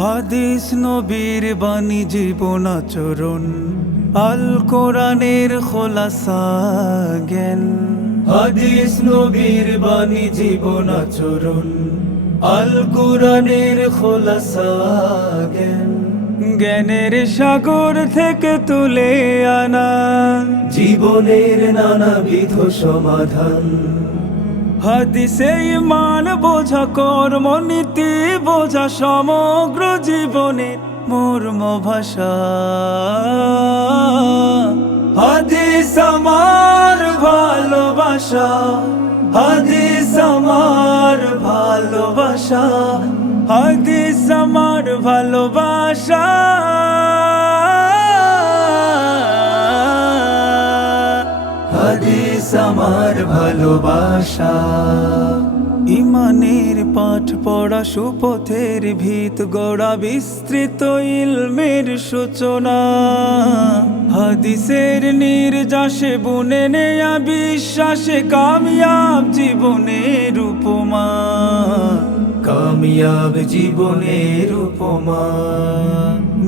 হাদিস নবীর বাণী জীবন আচরণ, আল কোরআনের খোলাসা জ্ঞান। হাদিস নবীর বাণী জীবন আচরণ, আল কোরআনের খোলাসা জ্ঞান। জ্ঞানের সাগর থেকে তুলে আনা। জীবনের নানাবিধ সমাধান। হাদিসে ইমান বোঝা কর্ম নীতি বোঝা সমগ্র জীবনের মর্ম ভাষা। হাদিস আমার ভালোবাসা হাদিস আমার ভালোবাসা। হাদিস আমার ভালোবাসা। হাদিস আমার ভালোবাসা। ইমানের পাঠ পড়া সুপথের ভিত গড়া বিস্তৃত ইলমের সূচনা। হাদিসের নির্যাসে বুনে নেয়া বিশ্বাসে কামিয়াব জীবনের উপমা। কামিয়াব জীবনের উপমা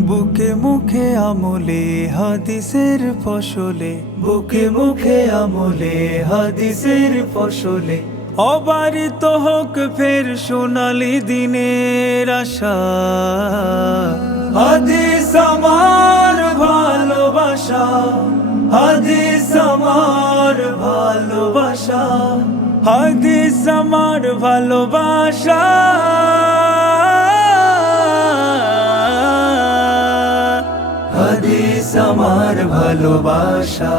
বুকে মুখে আমলে হাদিসের ফসলে। বুকে মুখে আমলে হাদিসের ফসলে। অবারিত হোক ফের সোনালি দিনের আশা। হাদিস আমার ভালোবাসা। হাদিস আমার ভালোবাসা। হাদিস আমার ভালোবাসা। হাদিস আমার ভালোবাসা।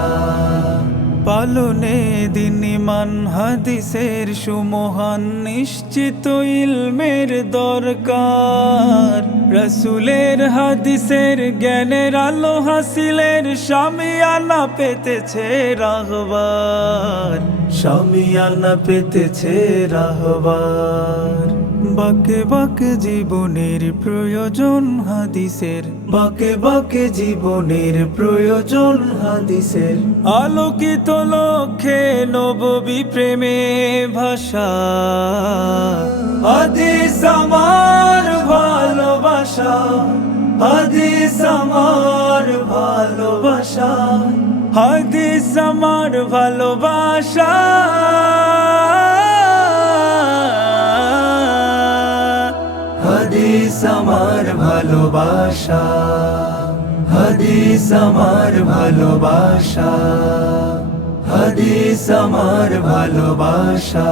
পালনে দিনিমান হাদিসের সুমহান নিশ্চিত ইলমের দরকার। রসুলের হাদিসের জ্ঞানের আলো হাসিলের স্বামীয়ানা পেতেছে রাহবার। স্বামীয়ানা পেতেছে রাহবার। বাকে বাকে জীবনের প্রয়োজন হাদিসের। বাকে বাকে জীবনের প্রয়োজন হাদিসের। আলোকিত লক্ষ্যে নববি প্রেমে ভাষা হাদিস আমার ভালোবাসা। হাদিস আমার ভালোবাসা। হাদিস আমার ভালোবাসা। হাদিস আমার ভালোবাসা হাদিস আমার ভালোবাসা হাদিস আমার ভালোবাসা।